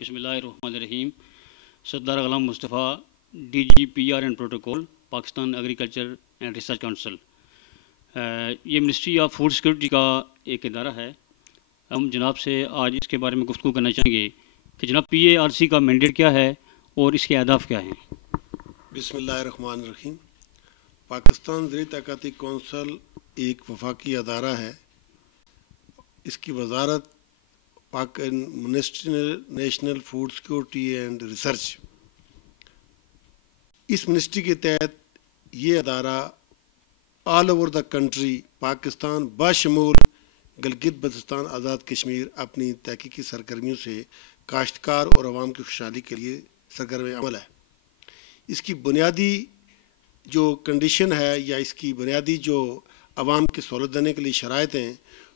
بسم اللہ الرحمن الرحیم. سردار Ghulam Mustafa, DG PR end protocol, Pakistan agriculture and research council. یہ منسٹری آف فوڈ سیکورٹی کا ایک ادارہ ہے. ہم جناب سے آج اس کے بارے میں گفتگو کرنا چاہیں گے کہ جناب PARC کا مینڈیٹ کیا ہے اور اس کے اہداف کیا ہیں. بسم اللہ الرحمن الرحیم. پاکستان زرعی طاقتی کونسل ایک وفاقی ادارہ ہے. اس کی وزارت national food security and research. اس منسٹری کے تحت یہ ادارہ all over the country Pakistan باشمول گلگت بلتستان آزاد کشمیر اپنی تحقیقی سرگرمیوں سے کاشتکار اور عوام کی خوشحالی کے لیے سرگرم عمل ہے. اس کی بنیادی جو کنڈیشن ہے یا اس کی بنیادی جو عوام کی سہولت دینے کے لیے شرائط ہیں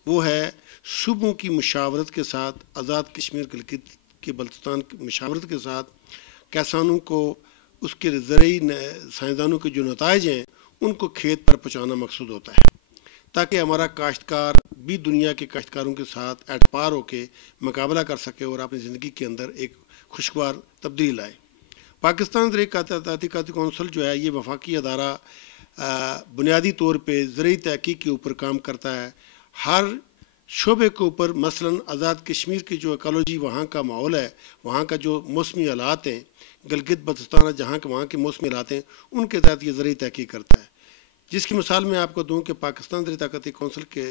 وہ ہے صوبوں کی مشاورت کے ساتھ آزاد کشمیر گلگت کے بلتستان کی مشاورت کے ساتھ کسانوں کو اس کے زرعی سائنسدانوں کے جو نتائج ہیں ان کو کھیت پر پہنچانا مقصود ہوتا ہے تاکہ ہمارا کاشتکار بھی دنیا کے کاشتکاروں کے ساتھ ایٹ پار ہو کے مقابلہ کر سکے اور اپنی زندگی کے اندر ایک خوشگوار تبدیلی لائے. پاکستان زرعی تحقیقاتی کونسل جو ہے یہ وفاقی ادارہ بنیادی طور پہ زرعی تحقیق کے اوپر کام کرتا ہے. ہر شعبے کے اوپر مثلاً آزاد کشمیر کی جو ایکالوجی وہاں کا ماحول ہے, وہاں کا جو موسمی حالات ہیں, گلگت بلتستان جہاں کے وہاں کے موسمی حالات ہیں, ان کے تحت یہ زرعی تحقیق کرتا ہے. جس کی مثال میں آپ کو دوں کہ پاکستان زرعی طاقتی کونسل کے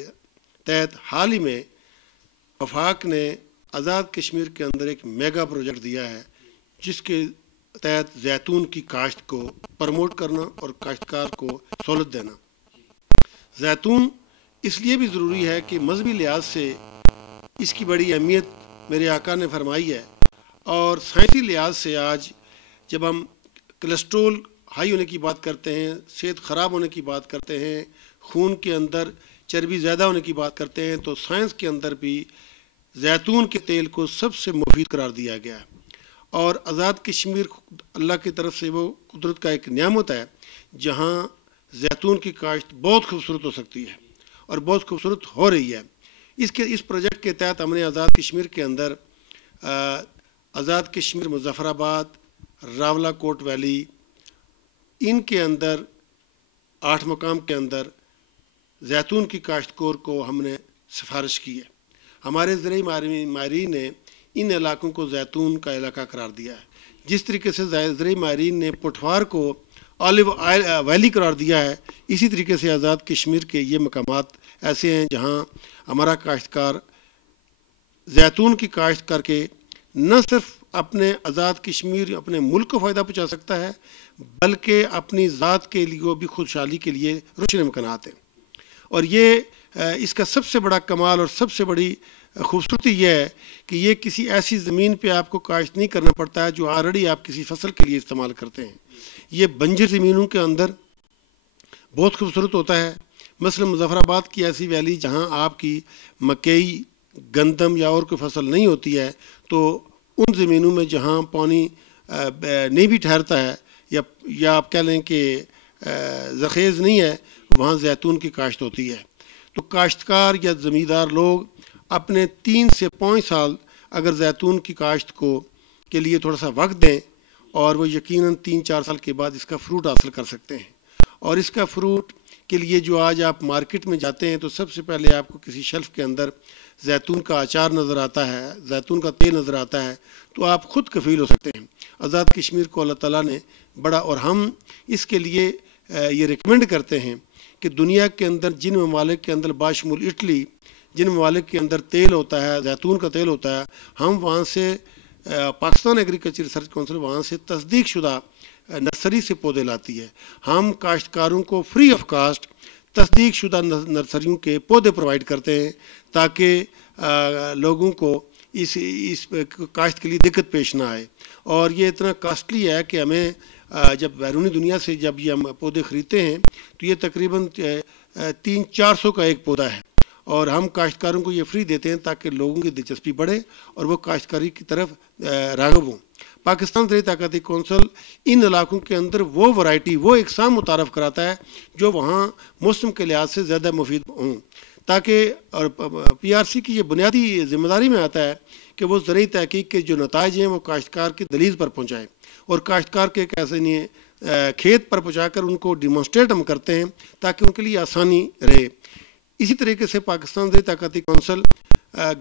تحت حال ہی میں وفاق نے آزاد کشمیر کے اندر ایک میگا پروجیکٹ دیا ہے جس کے تحت زیتون کی کاشت کو پروموٹ کرنا اور کاشتکار کو سہولت دینا. زیتون اس لیے بھی ضروری ہے کہ مذہبی لحاظ سے اس کی بڑی اہمیت میرے آقا نے فرمائی ہے, اور سائنسی لحاظ سے آج جب ہم کولیسٹرول ہائی ہونے کی بات کرتے ہیں, صحت خراب ہونے کی بات کرتے ہیں, خون کے اندر چربی زیادہ ہونے کی بات کرتے ہیں, تو سائنس کے اندر بھی زیتون کے تیل کو سب سے مفید قرار دیا گیا ہے. اور آزاد کشمیر اللہ کی طرف سے وہ قدرت کا ایک نعمت ہے جہاں زیتون کی کاشت بہت خوبصورت ہو سکتی ہے اور بہت خوبصورت ہو رہی ہے. اس پروجیکٹ کے تحت ہم نے آزاد کشمیر کے اندر آزاد کشمیر مظفر آباد, راولہ کوٹ ویلی, ان کے اندر 8 مقام کے اندر زیتون کی کاشتکار کو ہم نے سفارش کی ہے. ہمارے زرعی ماہرین نے ان علاقوں کو زیتون کا علاقہ قرار دیا ہے. جس طریقے سے زرعی ماہرین نے پٹھوار کو آلیو ویلی قرار دیا ہے, اسی طریقے سے آزاد کشمیر کے یہ مقامات ایسے ہیں جہاں ہمارا کاشتکار زیتون کی کاشت کر کے نہ صرف اپنے آزاد کشمیر اپنے ملک کو فائدہ پہنچا سکتا ہے بلکہ اپنی ذات کے لیے بھی خوشحالی کے لیے روشن امکانات ہیں. اور یہ اس کا سب سے بڑا کمال اور سب سے بڑی خوبصورتی یہ ہے کہ یہ کسی ایسی زمین پہ آپ کو کاشت نہیں کرنا پڑتا ہے جو آلریڈی آپ کسی فصل کے لیے استعمال کرتے ہیں. یہ بنجر زمینوں کے اندر بہت خوبصورت ہوتا ہے. مثلا مظفر آباد کی ایسی ویلی جہاں آپ کی مکئی, گندم یا اور کوئی فصل نہیں ہوتی ہے, تو ان زمینوں میں جہاں پانی نہیں بھی ٹھہرتا ہے یا آپ کہہ لیں کہ زرخیز نہیں ہے, وہاں زیتون کی کاشت ہوتی ہے. تو کاشتکار یا زمیندار لوگ اپنے 3 سے 5 سال اگر زیتون کی کاشت کے لیے تھوڑا سا وقت دیں اور وہ یقیناً 3-4 سال کے بعد اس کا فروٹ حاصل کر سکتے ہیں. اور اس کا فروٹ کے لیے جو آج آپ مارکیٹ میں جاتے ہیں تو سب سے پہلے آپ کو کسی شیلف کے اندر زیتون کا اچار نظر آتا ہے, زیتون کا تیل نظر آتا ہے, تو آپ خود کفیل ہو سکتے ہیں. آزاد کشمیر کو اللہ تعالیٰ نے بڑا, اور ہم اس کے لیے یہ ریکمینڈ کرتے ہیں کہ دنیا کے اندر جن ممالک کے اندر باشمول اٹلی, جن ممالک کے اندر تیل ہوتا ہے, زیتون کا تیل ہوتا ہے, ہم وہاں سے پاکستان ایگریکلچر ریسرچ کونسل وہاں سے تصدیق شدہ نرسری سے پودے لاتی ہے. ہم کاشتکاروں کو فری آف کاسٹ تصدیق شدہ نرسریوں کے پودے پرووائڈ کرتے ہیں تاکہ لوگوں کو اس کاشت کے لیے دقت پیش نہ آئے. اور یہ اتنا کاسٹلی ہے کہ ہمیں جب بیرونی دنیا سے جب یہ ہم پودے خریدتے ہیں تو یہ تقریباً 300-400 کا ایک پودا ہے, اور ہم کاشتکاروں کو یہ فری دیتے ہیں تاکہ لوگوں کی دلچسپی بڑھے اور وہ کاشتکاری کی طرف راغب ہوں. پاکستان زرعی طاقتی کونسل ان علاقوں کے اندر وہ ورائٹی, وہ اقسام متعارف کراتا ہے جو وہاں موسم کے لحاظ سے زیادہ مفید ہوں تاکہ اور پی آر سی کی یہ بنیادی ذمہ داری میں آتا ہے کہ وہ زرعی تحقیق کے جو نتائج ہیں وہ کاشتکار کی دلیل پر پہنچائے اور کاشتکار کے کیسے نہیں کھیت پر پہنچا کر ان کو ڈیمانسٹریٹ ہم کرتے ہیں تاکہ ان کے لیے آسانی رہے. اسی طریقے سے پاکستان زرعی تحقیقاتی کونسل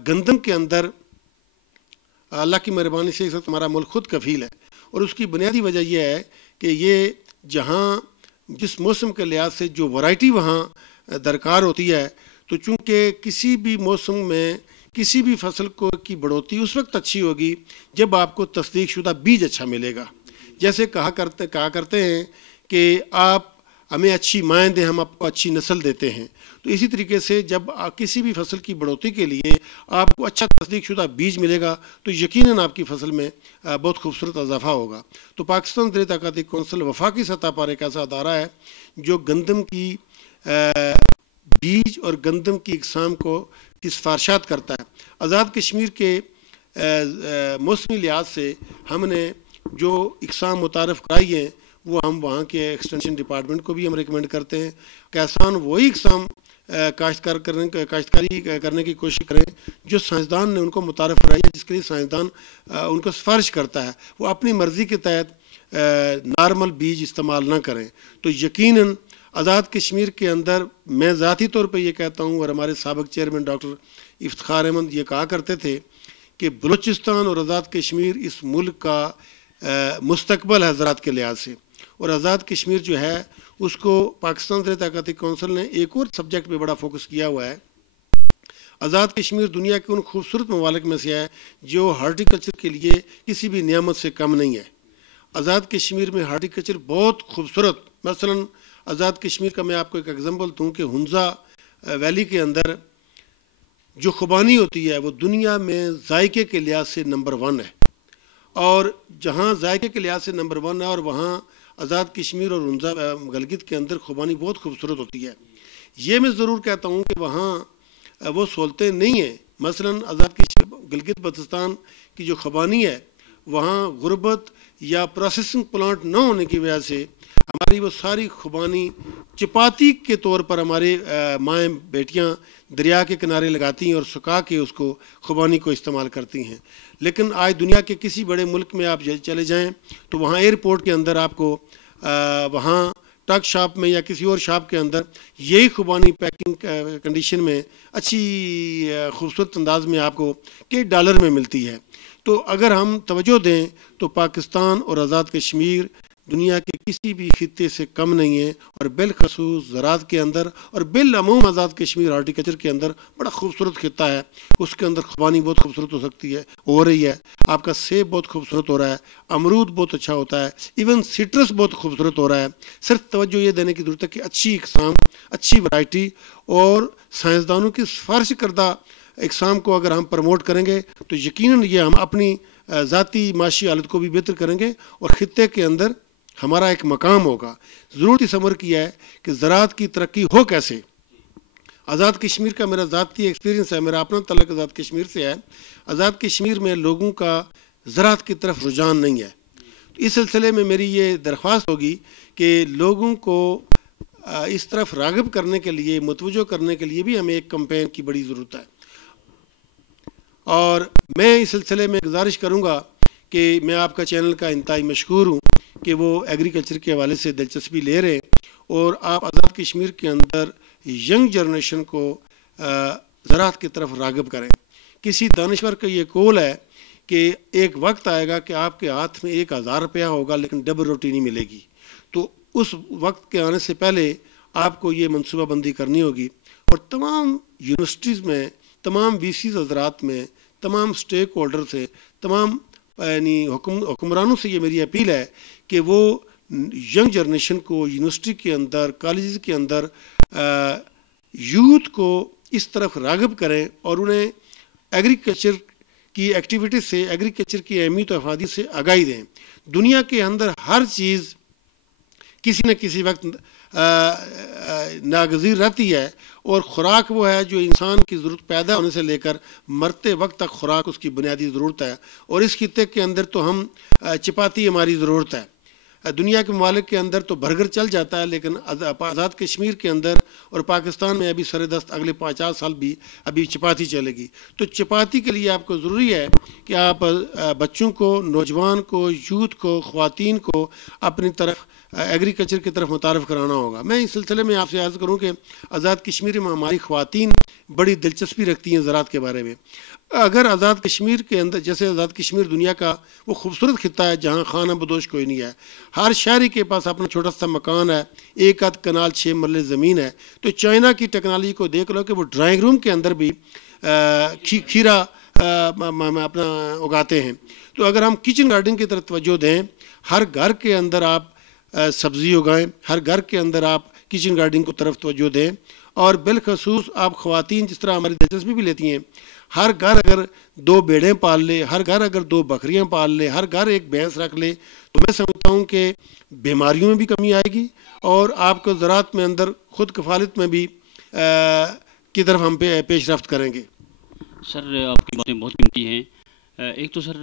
گندم کے اندر اللہ کی مہربانی سے اس وقت ہمارا ملک خود کفیل ہے اور اس کی بنیادی وجہ یہ ہے کہ یہ جہاں جس موسم کے لحاظ سے جو ورائٹی وہاں درکار ہوتی ہے تو چونکہ کسی بھی موسم میں کسی بھی فصل کی بڑھوتری اس وقت اچھی ہوگی جب آپ کو تصدیق شدہ بیج اچھا ملے گا. جیسے کہا کرتے ہیں کہ آپ ہمیں اچھی مائیں دیں ہم آپ کو اچھی نسل دیتے ہیں. تو اسی طریقے سے جب کسی بھی فصل کی بڑھوتری کے لیے آپ کو اچھا تصدیق شدہ بیج ملے گا تو یقیناً آپ کی فصل میں بہت خوبصورت اضافہ ہوگا. تو پاکستان زرعی تحقیقاتی کونسل وفاقی سطح پر ایک ایسا ادارہ ہے جو گندم کی بیج اور گندم کی اقسام کی سفارشات کرتا ہے. آزاد کشمیر کے موسمی لحاظ سے ہم نے جو اقسام متعارف کرائی ہیں وہ ہم وہاں کے ایکسٹینشن ڈپارٹمنٹ کو بھی ہم ریکمینڈ کرتے ہیں کہ آسان وہی اقسام کاشتکاری کرنے کی کوشش کریں جو سائنسدان نے ان کو متعارف کرائی ہے, جس کے لیے سائنسدان ان کو سفارش کرتا ہے. وہ اپنی مرضی کے تحت نارمل بیج استعمال نہ کریں. تو یقیناً آزاد کشمیر کے اندر میں ذاتی طور پہ یہ کہتا ہوں اور ہمارے سابق چیئرمین ڈاکٹر افتخار احمد یہ کہا کرتے تھے کہ بلوچستان اور آزاد کشمیر اس ملک کا مستقبل ہے زراعت کے لحاظ سے. اور آزاد کشمیر جو ہے اس کو پاکستان زرعی تحقیقاتی کونسل نے ایک اور سبجیکٹ پہ بڑا فوکس کیا ہوا ہے. آزاد کشمیر دنیا کے ان خوبصورت ممالک میں سے ہے جو ہارٹیکلچر کے لیے کسی بھی نعمت سے کم نہیں ہے. آزاد کشمیر میں ہارٹیکلچر بہت خوبصورت, مثلا آزاد کشمیر کا میں آپ کو ایک ایگزامپل دوں کہ ہنزا ویلی کے اندر جو خوبانی ہوتی ہے وہ دنیا میں ذائقے کے لحاظ سے نمبر 1 ہے. اور جہاں ذائقے کے لحاظ سے نمبر 1 ہے اور وہاں آزاد کشمیر اور ہنزا گلگت کے اندر خوبانی بہت خوبصورت ہوتی ہے. یہ میں ضرور کہتا ہوں کہ وہاں وہ سہولتیں نہیں ہیں. مثلا آزاد کشمیر گلگت بلتستان کی جو خوبانی ہے وہاں غربت یا پروسیسنگ پلانٹ نہ ہونے کی وجہ سے ہماری وہ ساری خوبانی چپاتی کے طور پر ہمارے مائیں بیٹیاں دریا کے کنارے لگاتی ہیں اور سکھا کے اس کو خوبانی کو استعمال کرتی ہیں. لیکن آج دنیا کے کسی بڑے ملک میں آپ چلے جائیں تو وہاں ایئرپورٹ کے اندر آپ کو وہاں ٹک شاپ میں یا کسی اور شاپ کے اندر یہی خوبانی پیکنگ کنڈیشن میں اچھی خوبصورت انداز میں آپ کو کئی ڈالر میں ملتی ہے. تو اگر ہم توجہ دیں تو پاکستان اور آزاد کشمیر دنیا کے کسی بھی خطے سے کم نہیں ہے اور بالخصوص زراعت کے اندر اور بالعموم آزاد کشمیر ہارٹیکلچر کے اندر بڑا خوبصورت خطہ ہے. اس کے اندر خوبانی بہت خوبصورت ہو سکتی ہے, ہو رہی ہے. آپ کا سیب بہت خوبصورت ہو رہا ہے, امرود بہت اچھا ہوتا ہے, ایون سٹرس بہت خوبصورت ہو رہا ہے. صرف توجہ یہ دینے کی ضرورت ہے کہ اچھی اقسام, اچھی ورائٹی اور سائنسدانوں کی سفارش کردہ اقسام کو اگر ہم پروموٹ کریں گے تو یقیناً یہ ہم اپنی ذاتی معاشی حالت کو بھی بہتر کریں گے اور خطے کے اندر ہمارا ایک مقام ہوگا. ضرورت اس عمر کی ہے کہ زراعت کی ترقی ہو کیسے. آزاد کشمیر کا میرا ذاتی ایکسپیرینس ہے, میرا اپنا تعلق آزاد کشمیر سے ہے. آزاد کشمیر میں لوگوں کا زراعت کی طرف رجحان نہیں ہے. اس سلسلے میں میری یہ درخواست ہوگی کہ لوگوں کو اس طرف راغب کرنے کے لیے, متوجہ کرنے کے لیے بھی ہمیں ایک کمپین کی بڑی ضرورت ہے. اور میں اس سلسلے میں گزارش کروں گا کہ میں آپ کا چینل کا انتہائی مشکور ہوں کہ وہ ایگریکلچر کے حوالے سے دلچسپی لے رہے ہیں اور آپ آزاد کشمیر کے اندر ینگ جنریشن کو زراعت کی طرف راغب کریں. کسی دانشور کا یہ قول ہے کہ ایک وقت آئے گا کہ آپ کے ہاتھ میں 1000 روپیہ ہوگا لیکن ڈبل روٹی نہیں ملے گی. تو اس وقت کے آنے سے پہلے آپ کو یہ منصوبہ بندی کرنی ہوگی اور تمام یونیورسٹیز میں, تمام وی سیز حضرات میں, تمام سٹیک ہولڈر سے, تمام یعنی حکمرانوں سے یہ میری اپیل ہے کہ وہ ینگ جنریشن کو یونیورسٹی کے اندر, کالجز کے اندر یوتھ کو اس طرف راغب کریں اور انہیں ایگریکلچر کی ایکٹیویٹیز سے, ایگریکلچر کی اہمیت و افادیت سے آگاہی دیں. دنیا کے اندر ہر چیز کسی نہ کسی وقت ناگزیر رہتی ہے اور خوراک وہ ہے جو انسان کی ضرورت پیدا ہونے سے لے کر مرتے وقت تک خوراک اس کی بنیادی ضرورت ہے. اور اس خطے کے اندر تو ہم چپاتی ہماری ضرورت ہے. دنیا کے ممالک کے اندر تو برگر چل جاتا ہے، لیکن آزاد کشمیر کے اندر اور پاکستان میں ابھی سر دست اگلے 50 سال بھی ابھی چپاتی چلے گی. تو چپاتی کے لیے آپ کو ضروری ہے کہ آپ بچوں کو، نوجوان کو، یوتھ کو، خواتین کو اپنی طرف ایگریکلچر کی طرف متعارف کرانا ہوگا. میں اس سلسلے میں آپ سے عرض کروں کہ آزاد کشمیر میں ہماری خواتین بڑی دلچسپی رکھتی ہیں زراعت کے بارے میں. اگر آزاد کشمیر کے اندر، جیسے آزاد کشمیر دنیا کا وہ خوبصورت خطہ ہے جہاں خانہ بدوش کوئی نہیں ہے، ہر شہری کے پاس اپنا چھوٹا سا مکان ہے، 1 کنال 6 مرلے زمین ہے. تو چائنا کی ٹیکنالوجی کو دیکھ لو کہ وہ ڈرائنگ روم کے اندر بھی کھیرا اپنا اگاتے ہیں. تو اگر ہم کچن گارڈن کی طرف توجہ دیں، ہر گھر کے اندر آپ سبزی اگائیں، ہر گھر کے اندر آپ کچن گارڈن کو طرف توجہ دیں. اور بالخصوص آپ خواتین جس طرح ہماری دلچسپی بھی لیتی ہیں، ہر گھر اگر 2 بھیڑیں پال لے، ہر گھر اگر 2 بکریاں پال لے، ہر گھر 1 بھینس رکھ لے، تو میں سمجھتا ہوں کہ بیماریوں میں بھی کمی آئے گی اور آپ کو زراعت میں اندر خود کفالت میں بھی کی طرف ہم پیش رفت کریں گے. سر آپ کی باتیں بہت قیمتی ہیں. ایک تو سر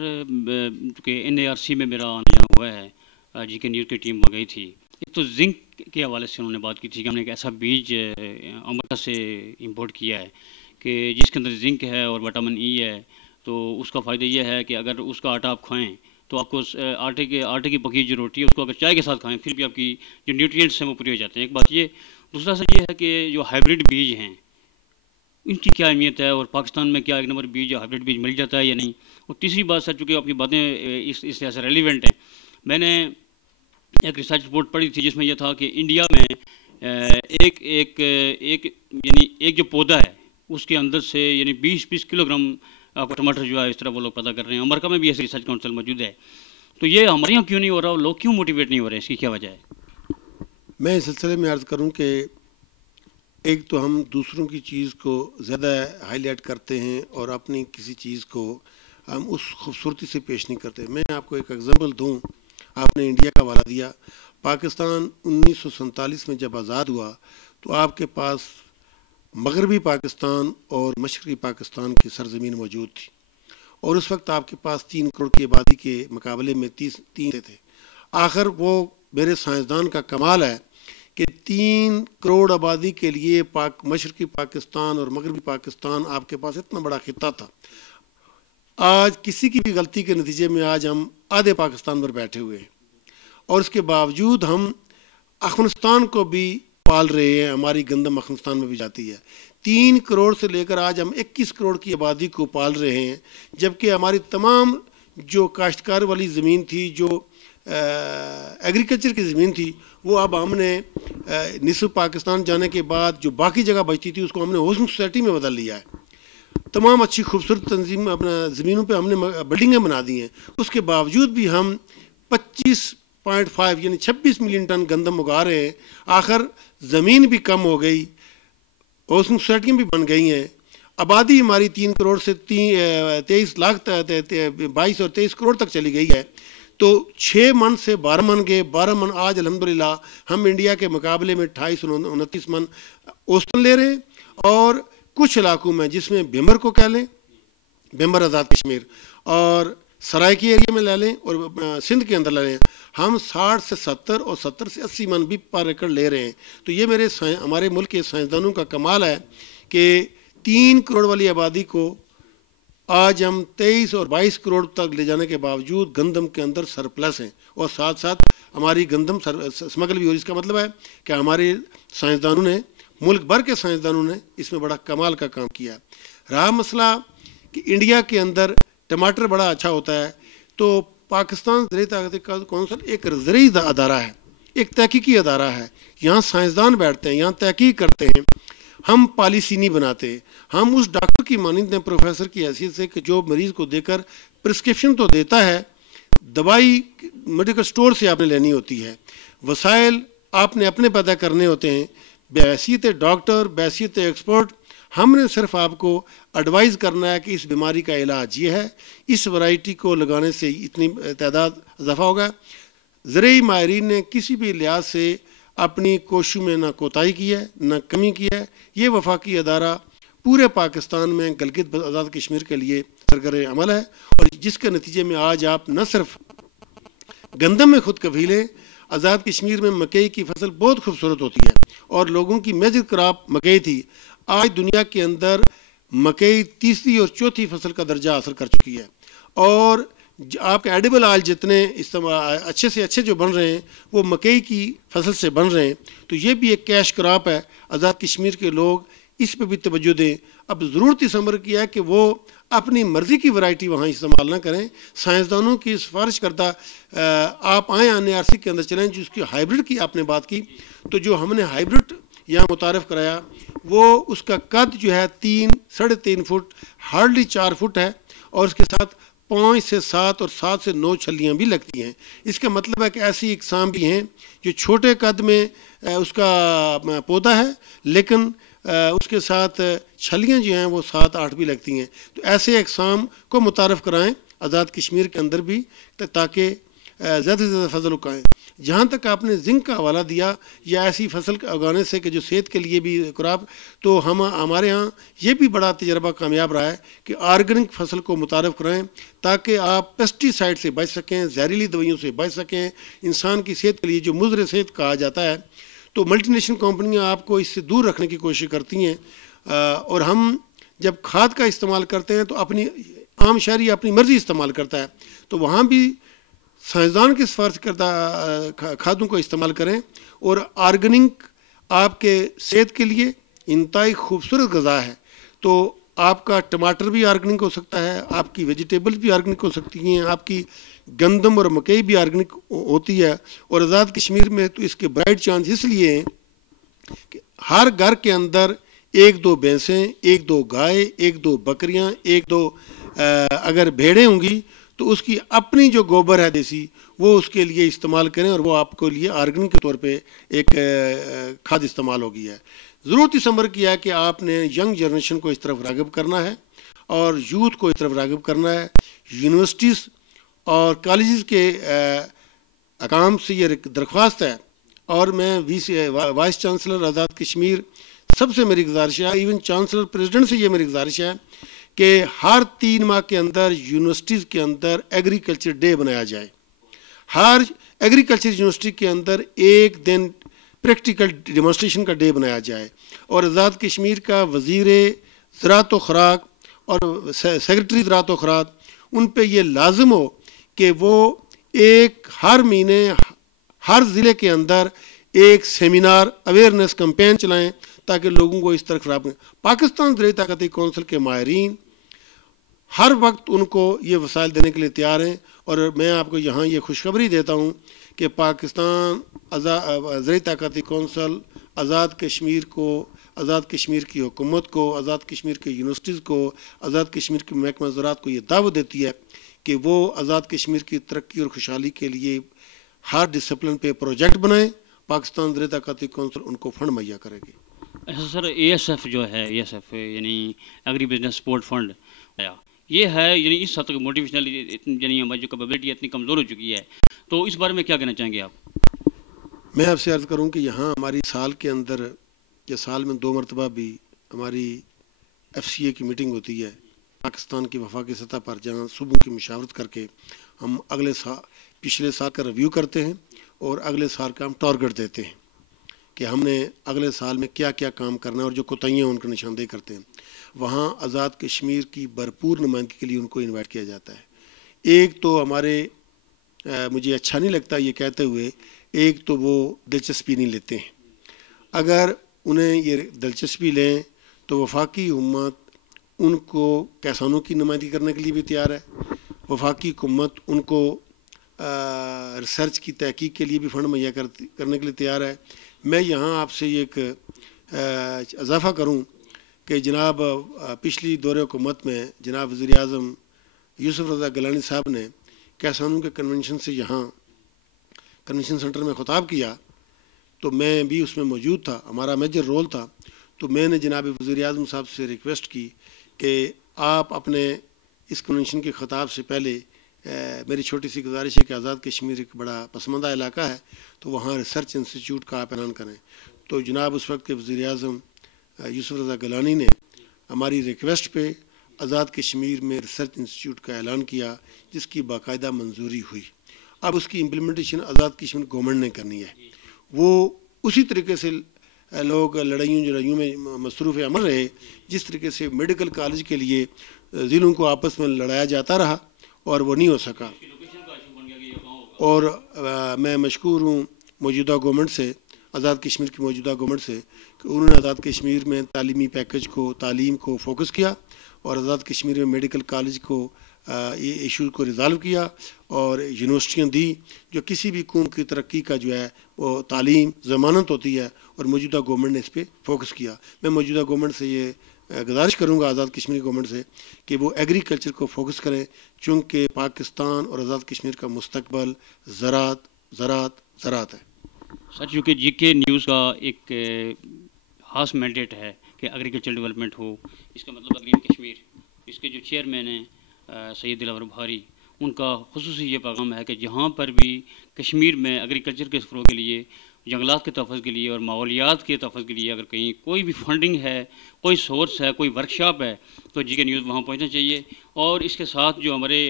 کہ NARC میں میرا آنا جانا ہوا ہے، جی کے نیوز کی ٹیم وہاں گئی تھی. ایک تو زنک کے حوالے سے انہوں نے بات کی تھی کہ ہم نے ایک ایسا بیج امریکہ سے امپورٹ کیا ہے کہ جس کے اندر زنک ہے اور وٹامن ای ہے. تو اس کا فائدہ یہ ہے کہ اگر اس کا آٹا آپ کھائیں تو آپ کو آٹے کی پکی جو روٹی ہے اس کو اگر چائے کے ساتھ کھائیں پھر بھی آپ کی جو نیوٹرینٹس ہیں وہ پورے ہو جاتے ہیں. ایک بات یہ. دوسرا سر یہ ہے کہ جو ہائیبریڈ بیج ہیں ان کی کیا اہمیت ہے، اور پاکستان میں کیا 1 نمبر بیج ہائیبریڈ بیج مل جاتا ہے یا نہیں. اور تیسری بات سر، چونکہ آپ کی باتیں اس لحاظ سے ریلیونٹ ہیں، میں نے ایک ریسرچ رپورٹ پڑھی تھی جس میں یہ تھا کہ انڈیا میں ایک جو پودا ہے اس کے اندر سے یعنی 20 کلو گرام آپ کا ٹماٹر جو ہے اس طرح وہ لوگ پیدا کر رہے ہیں. امریکہ میں بھی ایسے ریسرچ کاؤنسل موجود ہے. تو یہ ہمارے یہاں کیوں نہیں ہو رہا اور لوگ کیوں موٹیویٹ نہیں ہو رہے ہیں، اس کی کیا وجہ ہے؟ میں اس سلسلے میں عرض کروں کہ ایک تو ہم دوسروں کی چیز کو زیادہ ہائی لائٹ کرتے ہیں اور اپنی کسی چیز کو ہم اس خوبصورتی سے پیش نہیں کرتے. میں آپ کو ایک ایگزامپل دوں. آپ نے انڈیا کا حوالہ دیا. پاکستان 1947 میں جب آزاد ہوا تو آپ کے پاس مغربی پاکستان اور مشرقی پاکستان کی سرزمین موجود تھی، اور اس وقت آپ کے پاس 3 کروڑ کی آبادی کے مقابلے میں 3 تھے. آخر وہ میرے سائنسدان کا کمال ہے کہ 3 کروڑ آبادی کے لیے مشرقی پاکستان اور مغربی پاکستان آپ کے پاس اتنا بڑا خطہ تھا. آج کسی کی بھی غلطی کے نتیجے میں آج ہم آدھے پاکستان پر بیٹھے ہوئے ہیں، اور اس کے باوجود ہم افغانستان کو بھی پال رہے ہیں. ہماری گندم افغانستان میں بھی جاتی ہے. 3 کروڑ سے لے کر آج ہم 21 کروڑ کی آبادی کو پال رہے ہیں، جبکہ ہماری تمام جو کاشتکار والی زمین تھی، جو ایگریکلچر کی زمین تھی، وہ اب ہم نے نصف پاکستان جانے کے بعد جو باقی جگہ بچتی تھی اس کو ہم نے ہاؤسنگ سوسائٹی میں بدل لیا ہے. تمام اچھی خوبصورت تنظیم اپنا زمینوں پہ ہم نے بلڈنگیں بنا دی ہیں. اس کے باوجود بھی ہم 25.5 یعنی 26 ملین ٹن گندم اگا رہے ہیں. آخر زمین بھی کم ہو گئی، ہاؤسنگ سوسائٹیاں بھی بن گئی ہیں، آبادی ہماری 3 کروڑ سے 22 اور 23 کروڑ تک چلی گئی ہے. تو 6 من سے 12 من گئے. 12 من آج الحمدللہ ہم انڈیا کے مقابلے میں 28-29 من اوسطن لے رہے ہیں. اور کچھ علاقوں میں جس میں بھیمر کو کہہ لیں، بھیمر آزاد کشمیر، اور سرائے کی ایریا میں لے لیں اور سندھ کے اندر لے لیں، ہم 60 سے 70 اور 70 سے 80 من بھی پر ایکڑ لے رہے ہیں. تو یہ ہمارے ملک کے سائنسدانوں کا کمال ہے کہ 3 کروڑ والی آبادی کو آج ہم 23 اور 22 کروڑ تک لے جانے کے باوجود گندم کے اندر سرپلس ہیں، اور ساتھ ساتھ ہماری گندم سمگل بھی ہو. اس کا مطلب ہے کہ ہمارے سائنسدانوں نے، ملک بھر کے سائنسدانوں نے اس میں بڑا کمال کا کام کیا. رہا مسئلہ کہ انڈیا کے اندر ٹماٹر بڑا اچھا ہوتا ہے، تو پاکستان زرعی طاقت کونسل ایک زرعی ادارہ ہے، ایک تحقیقی ادارہ ہے. یہاں سائنسدان بیٹھتے ہیں، یہاں تحقیق کرتے ہیں. ہم پالیسی نہیں بناتے. ہم اس ڈاکٹر کی مانند ہیں، پروفیسر کی حیثیت سے، کہ جو مریض کو دے کر پرسکرپشن تو دیتا ہے، دوائی میڈیکل سٹور سے آپ نے لینی ہوتی ہے، وسائل آپ نے اپنے پیدا کرنے ہوتے ہیں. بحیثیت ڈاکٹر، بحیثیت ایکسپرٹ، ہم نے صرف آپ کو ایڈوائز کرنا ہے کہ اس بیماری کا علاج یہ ہے، اس ورائٹی کو لگانے سے اتنی تعداد اضافہ ہوگا. زرعی ماہرین نے کسی بھی لحاظ سے اپنی کوششوں میں نہ کوتاہی کی ہے، نہ کمی کی ہے. یہ وفاقی ادارہ پورے پاکستان میں گلگت آزاد کشمیر کے لیے سرگرم عمل ہے، اور جس کے نتیجے میں آج آپ نہ صرف گندم میں خود کفیل ہیں، آزاد کشمیر میں مکئی کی فصل بہت خوبصورت ہوتی ہے اور لوگوں کی میجر کراپ مکئی تھی. آج دنیا کے اندر مکئی تیسری اور چوتھی فصل کا درجہ حاصل کر چکی ہے. اور آپ کے ایڈیبل آئل جتنے اچھے سے اچھے جو بن رہے ہیں وہ مکئی کی فصل سے بن رہے ہیں. تو یہ بھی ایک کیش کراپ ہے. آزاد کشمیر کے لوگ اس پہ بھی توجہ دیں. اب ضرورت اس امر کی ہے کہ وہ اپنی مرضی کی ورائٹی وہاں استعمال نہ کریں. سائنسدانوں کی سفارش کردہ آپ آئیں NRC کے اندر چلیں. جس کی ہائیبرڈ کی آپ نے بات کی, تو جو ہم نے ہائیبرڈ یہاں متعارف کرایا وہ اس کا قد جو ہے 3.5 فٹ ہارڈلی 4 فٹ ہے اور اس کے ساتھ 5 سے 7 اور 7 سے 9 چھلیاں بھی لگتی ہیں. اس کا مطلب ہے کہ ایسی اقسام بھی ہیں جو چھوٹے قد میں اس کا پودا ہے لیکن اس کے ساتھ چھلیاں جو ہیں وہ 7-8 بھی لگتی ہیں. تو ایسے اقسام کو متعارف کرائیں آزاد کشمیر کے اندر بھی تاکہ زیادہ سے زیادہ فصل اگائیں. جہاں تک آپ نے زنک کا حوالہ دیا یا ایسی فصل اگانے سے کہ جو صحت کے لیے بھی کراپ, تو ہمارے ہاں یہ بھی بڑا تجربہ کامیاب رہا ہے کہ آرگینک فصل کو متعارف کرائیں تاکہ آپ پیسٹی سائڈ سے بچ سکیں, زہریلی دوائیوں سے بچ سکیں. انسان کی صحت کے لیے جو مضر صحت کہا جاتا ہے, تو ملٹی نیشنل کمپنیاں آپ کو اس سے دور رکھنے کی کوشش کرتی ہیں. اور ہم جب کھاد کا استعمال کرتے ہیں تو اپنی عام شہری اپنی مرضی استعمال کرتا ہے, تو وہاں بھی سائنسدان کی سفارش کردہ کھادوں کو استعمال کریں. اور آرگینک آپ کے صحت کے لیے انتہائی خوبصورت غذا ہے. تو آپ کا ٹماٹر بھی آرگینک ہو سکتا ہے, آپ کی ویجیٹیبل بھی آرگینک ہو سکتی ہیں, آپ کی گندم اور مکئی بھی آرگینک ہوتی ہے. اور آزاد کشمیر میں تو اس کے برائٹ چانس اس لیے ہیں کہ ہر گھر کے اندر 1-2 بھینسیں, 1-2 گائے, 1-2 بکریاں, 1-2 اگر بھیڑیں ہوں گی تو اس کی اپنی جو گوبر ہے دیسی وہ اس کے لیے استعمال کریں اور وہ آپ کو لیے آرگینک کے طور پہ ایک کھاد استعمال ہوگی ہے. ضرورت اس امر کی ہے کہ آپ نے ینگ جنریشن کو اس طرف راغب کرنا ہے اور یوتھ کو اس طرف راغب کرنا ہے. یونیورسٹیز اور کالجز کے حکام سے یہ درخواست ہے اور میں وائس چانسلر آزاد کشمیر سب سے میری گزارش ہے, ایون چانسلر پریزیڈنٹ سے یہ میری گزارش ہے کہ ہر 3 ماہ کے اندر یونیورسٹیز کے اندر ایگریکلچر ڈے بنایا جائے. ہر ایگریکلچر یونیورسٹی کے اندر ایک دن پریکٹیکل ڈیمانسٹریشن کا ڈے بنایا جائے. اور آزاد کشمیر کا وزیر زراعت و خوراک اور سیکرٹری زراعت و خوراک ان پہ یہ لازم ہو کہ وہ ہر مہینے ہر ضلع کے اندر ایک سیمینار اویئرنیس کمپین چلائیں تاکہ لوگوں کو اس طرف راغب. پاکستان زرعی طاقتی کونسل کے ماہرین ہر وقت ان کو یہ وسائل دینے کے لیے تیار ہیں. اور میں آپ کو یہاں یہ خوشخبری دیتا ہوں کہ پاکستان زرعی طاقتی کونسل آزاد کشمیر کو, آزاد کشمیر کی حکومت کو, آزاد کشمیر کے یونیورسٹیز کو, آزاد کشمیر کے محکمہ زراعت کو یہ دعوت دیتی ہے کہ وہ آزاد کشمیر کی ترقی اور خوشحالی کے لیے ہر ڈسپلن پہ پروجیکٹ بنائیں. پاکستان زرعی طاقتی کونسل ان کو فنڈ مہیا کرے گی. ایسا سر ASF جو ہے ASF یعنی ایگری بزنس سپورٹ فنڈ یہ ہے, یعنی اس حد تک موٹیویشنل یعنی ہماری جو کیپیبلٹی اتنی کمزور ہو چکی ہے, تو اس بارے میں کیا کہنا چاہیں گے آپ؟ میں آپ سے عرض کروں کہ یہاں ہماری سال کے اندر یا سال میں 2 مرتبہ بھی ہماری FCA کی میٹنگ ہوتی ہے پاکستان کی وفاقی سطح پر, جہاں صوبوں کی مشاورت کر کے ہم پچھلے سال کا ریویو کرتے ہیں اور اگلے سال کا ہم ٹارگٹ دیتے ہیں کہ ہم نے اگلے سال میں کیا کیا کام کرنا ہے اور جو کوتاہیاں ان کو نشاندہی کرتے ہیں. وہاں آزاد کشمیر کی بھرپور نمائندگی کے لیے ان کو انوائٹ کیا جاتا ہے. ایک تو ہمارے مجھے اچھا نہیں لگتا یہ کہتے ہوئے, ایک تو وہ دلچسپی نہیں لیتے ہیں. اگر انہیں یہ دلچسپی لیں تو وفاقی حکومت ان کو کسانوں کی نمائندگی کرنے کے لیے بھی تیار ہے. وفاقی حکومت ان کو ریسرچ کی تحقیق کے لیے بھی فنڈ مہیا کرنے کے لیے تیار ہے. میں یہاں آپ سے ایک اضافہ کروں کہ جناب پچھلی دور حکومت میں جناب وزیر اعظم یوسف رضا گیلانی صاحب نے کسانوں کے کنونشن سے یہاں کنونشن سینٹر میں خطاب کیا, تو میں بھی اس میں موجود تھا, ہمارا میجر رول تھا. تو میں نے جناب وزیر اعظم صاحب سے ریکویسٹ کی کہ آپ اپنے اس کنونشن کے خطاب سے پہلے میری چھوٹی سی گزارش ہے کہ آزاد کشمیر ایک بڑا پسماندہ علاقہ ہے, تو وہاں ریسرچ انسٹیٹیوٹ کا آپ اعلان کریں. تو جناب اس وقت کے وزیر اعظم یوسف رضا گیلانی نے ہماری ریکویسٹ پہ آزاد کشمیر میں ریسرچ انسٹیٹیوٹ کا اعلان کیا, جس کی باقاعدہ منظوری ہوئی. اب اس کی امپلیمنٹیشن آزاد کشمیر گورنمنٹ نے کرنی ہے. وہ اسی طریقے سے لوگ لڑائیوں میں مصروف عمل رہے جس طریقے سے میڈیکل کالج کے لیے ضلعوں کو آپس میں لڑایا جاتا رہا اور وہ نہیں ہو سکا. اور میں مشکور ہوں موجودہ گورنمنٹ سے, آزاد کشمیر کی موجودہ گورنمنٹ سے, کہ انہوں نے آزاد کشمیر میں تعلیمی پیکج کو, تعلیم کو فوکس کیا اور آزاد کشمیر میں میڈیکل کالج کو یہ ایشو کو ریزالو کیا اور یونیورسٹیاں دی جو کسی بھی قوم کی ترقی کا جو ہے وہ تعلیم ضمانت ہوتی ہے, اور موجودہ گورنمنٹ نے اس پہ فوکس کیا. میں موجودہ گورنمنٹ سے یہ گزارش کروں گا, آزاد کشمیر گورنمنٹ سے, کہ وہ ایگریکلچر کو فوکس کریں, چونکہ پاکستان اور آزاد کشمیر کا مستقبل زراعت ہے. سر چونکہ جی کے نیوز کا ایک خاص مینڈیٹ ہے کہ ایگریکلچر ڈیولپمنٹ ہو, اس کا مطلب گرین کشمیر, اس کے جو چیئرمین ہیں سید دلاور بخاری, ان کا خصوصی یہ پیغام ہے کہ جہاں پر بھی کشمیر میں ایگریکلچر کے فروغ کے لیے, جنگلات کے تحفظ کے لیے اور ماحولیات کے تحفظ کے لیے اگر کہیں کوئی بھی فنڈنگ ہے, کوئی سورس ہے, کوئی ورکشاپ ہے, تو جی کے نیوز وہاں پہنچنا چاہیے. اور اس کے ساتھ جو ہمارے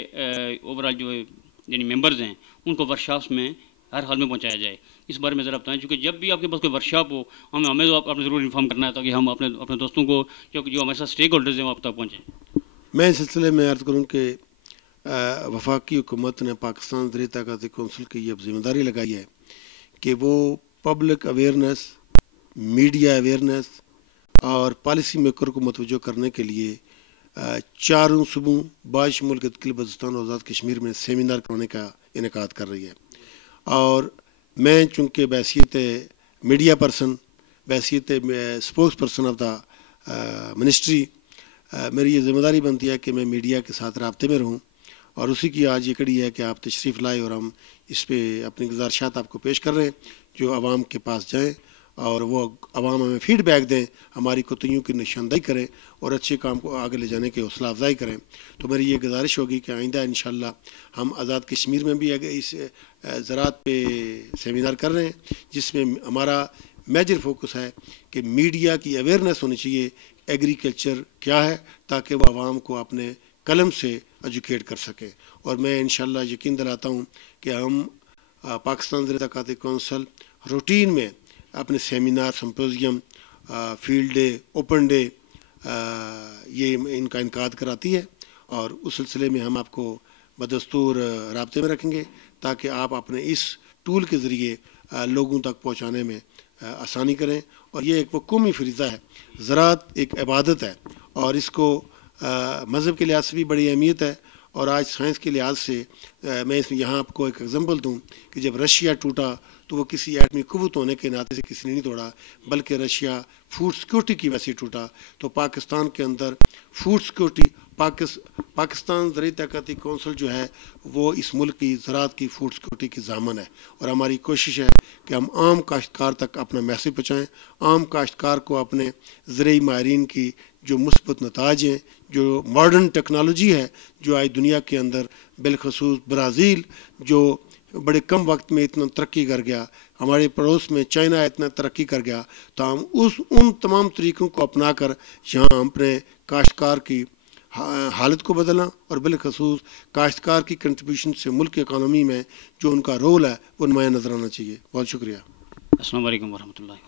اوورال جو یعنی ممبرز ہیں ان کو ورکشاپس میں ہر حال میں پہنچایا جائے. اس بارے میں ذرا بتائیں, چونکہ جب بھی آپ کے پاس کوئی ورکشاپ ہو ہمیں تو آپ نے ضرور انفارم کرنا ہے تاکہ ہم اپنے دوستوں کو جو ہمارے ساتھ اسٹیک ہولڈرز ہیں وہ آپ تک پہنچیں. میں اس سلسلے میں عرض کروں کہ وفاقی حکومت نے پاکستان زرعی طاقتی کونسل کی یہ ذمہ داری لگائی ہے کہ وہ پبلک اویئرنیس, میڈیا اویئرنیس اور پالیسی میکر کو متوجہ کرنے کے لیے چاروں صوبوں باشمول گلگت بلتستان اور آزاد کشمیر میں سیمینار کرانے کا انعقاد کر رہی ہے. اور میں چونکہ بحیثیت میڈیا پرسن, بحیثیت spokes person of the ministry, میری یہ ذمہ داری بنتی ہے کہ میں میڈیا کے ساتھ رابطے میں رہوں, اور اسی کی آج یہ کڑی ہے کہ آپ تشریف لائے اور ہم اس پہ اپنی گزارشات آپ کو پیش کر رہے ہیں جو عوام کے پاس جائیں اور وہ عوام ہمیں فیڈ بیک دیں, ہماری کوتاہیوں کی نشاندہی کریں اور اچھے کام کو آگے لے جانے کی حوصلہ افزائی کریں. تو میری یہ گزارش ہوگی کہ آئندہ انشاءاللہ ہم آزاد کشمیر میں بھی اس زراعت پہ سیمینار کر رہے ہیں جس میں ہمارا میجر فوکس ہے کہ میڈیا کی اویئرنیس ہونی چاہیے ایگریکلچر کیا ہے, تاکہ وہ عوام کو اپنے قلم سے ایجوکیٹ کر سکیں. اور میں انشاءاللہ یقین دلاتا ہوں کہ ہم پاکستان زرعی طاقتی کونسل روٹین میں اپنے seminar, symposium, field day, open day یہ ان کا انعقاد کراتی ہے, اور اس سلسلے میں ہم آپ کو بدستور رابطے میں رکھیں گے تاکہ آپ اپنے اس ٹول کے ذریعے لوگوں تک پہنچانے میں آسانی کریں. اور یہ ایک وہ قومی فریضہ ہے, زراعت ایک عبادت ہے اور اس کو مذہب کے لحاظ سے بھی بڑی اہمیت ہے, اور آج سائنس کے لحاظ سے میں اس میں یہاں آپ کو ایک ایگزامپل دوں کہ جب رشیا ٹوٹا تو وہ کسی ایٹمی قوت ہونے کے ناطے سے کسی نے نہیں توڑا, بلکہ رشیا فوڈ سیکورٹی کی وجہ سے ٹوٹا. تو پاکستان کے اندر فوڈ سیکورٹی, پاکستان زرعی طاقتی کونسل جو ہے وہ اس ملک کی زراعت کی فوڈ سیکورٹی کی ضامن ہے, اور ہماری کوشش ہے کہ ہم عام کاشتکار تک اپنا میسیج پہنچائیں, عام کاشتکار کو اپنے زرعی ماہرین کی جو مثبت نتائج ہیں, جو ماڈرن ٹیکنالوجی ہے جو آج دنیا کے اندر بالخصوص برازیل جو بڑے کم وقت میں اتنا ترقی کر گیا, ہمارے پڑوس میں چائنا اتنا ترقی کر گیا, تو ہم ان تمام طریقوں کو اپنا کر یہاں اپنے کاشتکار کی حالت کو بدلنا اور بالخصوص کاشتکار کی کنٹریبیوشن سے ملک کی اکانومی میں جو ان کا رول ہے وہ نمایاں نظر آنا چاہیے. بہت شکریہ. السلام علیکم ورحمۃ اللہ.